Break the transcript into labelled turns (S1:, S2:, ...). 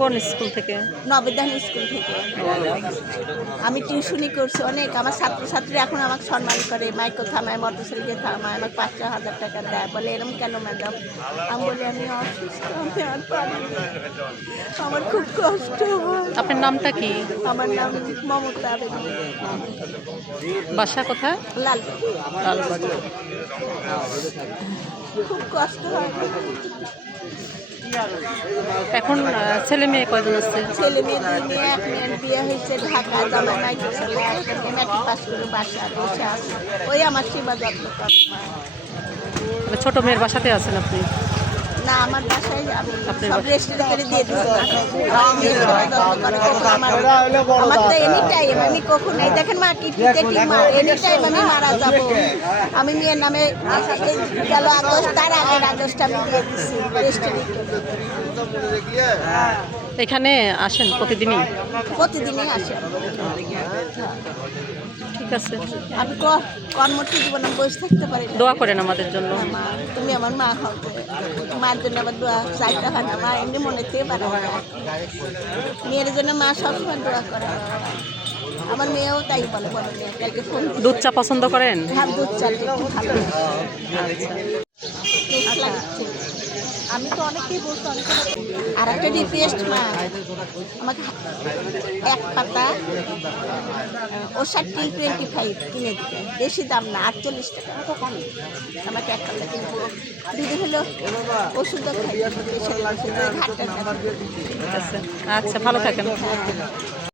S1: কোন স্কুল থেকে?
S2: নবেদান স্কুল থেকে। আমি টিউশনি করছি অনেক। আমার ছাত্রছাত্রী এখন আমাকে সম্মান করে। মাইকো থামায় মোটরসাইকেল থামায় আমাকে পাঁচশো হাজার টাকা দেয়। বলে এরকম কেন ম্যাডাম? আমি বলি আমি অসুস্থ আমি আর পারি আমার খুব কষ্ট
S1: আপনার নামটা কি?
S2: আমার নাম মমতা
S1: বাসা কোথায়?
S2: লাল
S1: লালবাগ।
S2: খুব কষ্ট হয়।
S1: এখন ছেলে মেয়ে কয়জন আছে?
S2: ছেলে মেয়ে দুই মেয়ে এক মেয়ের বিয়ে হয়েছে ঢাকা মেট্রিক পাস করে বাসা বসে আছে। ওই আমার সেবা যত্ন
S1: ছোট মেয়ের বাসাতে আছেন আপনি?
S2: না আমার বাসায় আমি সব? রেস্টুরেন্ট দিয়ে আমার তো এনি টাইম আমি কখন এই দেখেন মা কি টিকেটিং মা এনি টাইম আমি মারা যাব আমি মেয়ের নামে গেল আগস্ট তার আগের আগস্ট আমি দিয়ে দিচ্ছি রেস্টুরেন্ট
S1: এখানে আসেন প্রতিদিনই?
S2: প্রতিদিনই আসেন
S1: ঠিক আছে।
S2: আমি ক- কর্মঠ জীবনে বসে থাকতে পারি
S1: দোয়া করেন আমাদের জন্য।
S2: তুমি আমার মা হও মার জন্য আবার দোয়া চাইতে হয় না। মা এমনি মনে থেকে পারে মেয়ের জন্য মা সবসময় দোয়া করে। আমার মেয়েও তাই বলে বলে
S1: দুধ চা পছন্দ করেন?
S2: হ্যাঁ দুধ একটু ভালো। আমি তো অনেকেই বলছি অনেকে আর একটা রিকোয়েস্ট মা আমাকে এক পাতা ও ষাটটি টোয়েন্টি ফাইভ কিনে দিতে। বেশি দাম না আটচল্লিশ টাকা আমাকে এক পাতা কিনে দিদি হলো ওষুধও খাই ঘাটটা
S1: আচ্ছা ভালো থাকেন।
S2: হ্যাঁ।